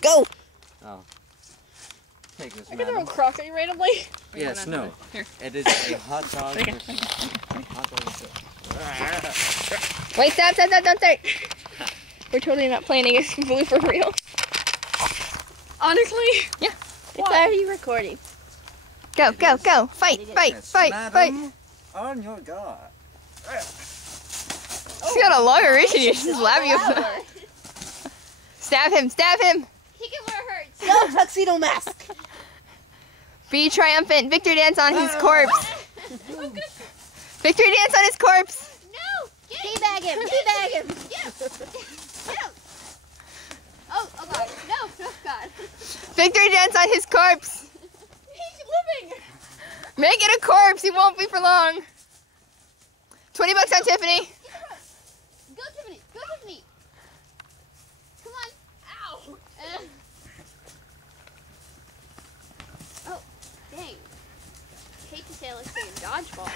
Go! Oh. Take this, I can throw a madam. crock at you randomly. Yes, no. Here. It is a hot dog. Okay. Hot dog. Wait, stop, don't start. We're totally not planning a blue for real. Honestly? Yeah. It's already recording. Go, go, go. Fight, fight, Yes, fight, fight. madam. On your guard. She's got a longer reach and you just slap you. Stab him, stab him. Kick it where it hurts. No tuxedo mask. Be triumphant. Victory dance on his corpse. Victory dance on his corpse. No! Teabag him! Teabag him! Get him! Get him! Oh God. No, God. Victory dance on his corpse. He's living! Make it a corpse. He won't be for long. $20 on Tiffany. Go, Tiffany! Go, Tiffany! Come on! Ow! Oh, dang. Hate to say I like playing dodgeball.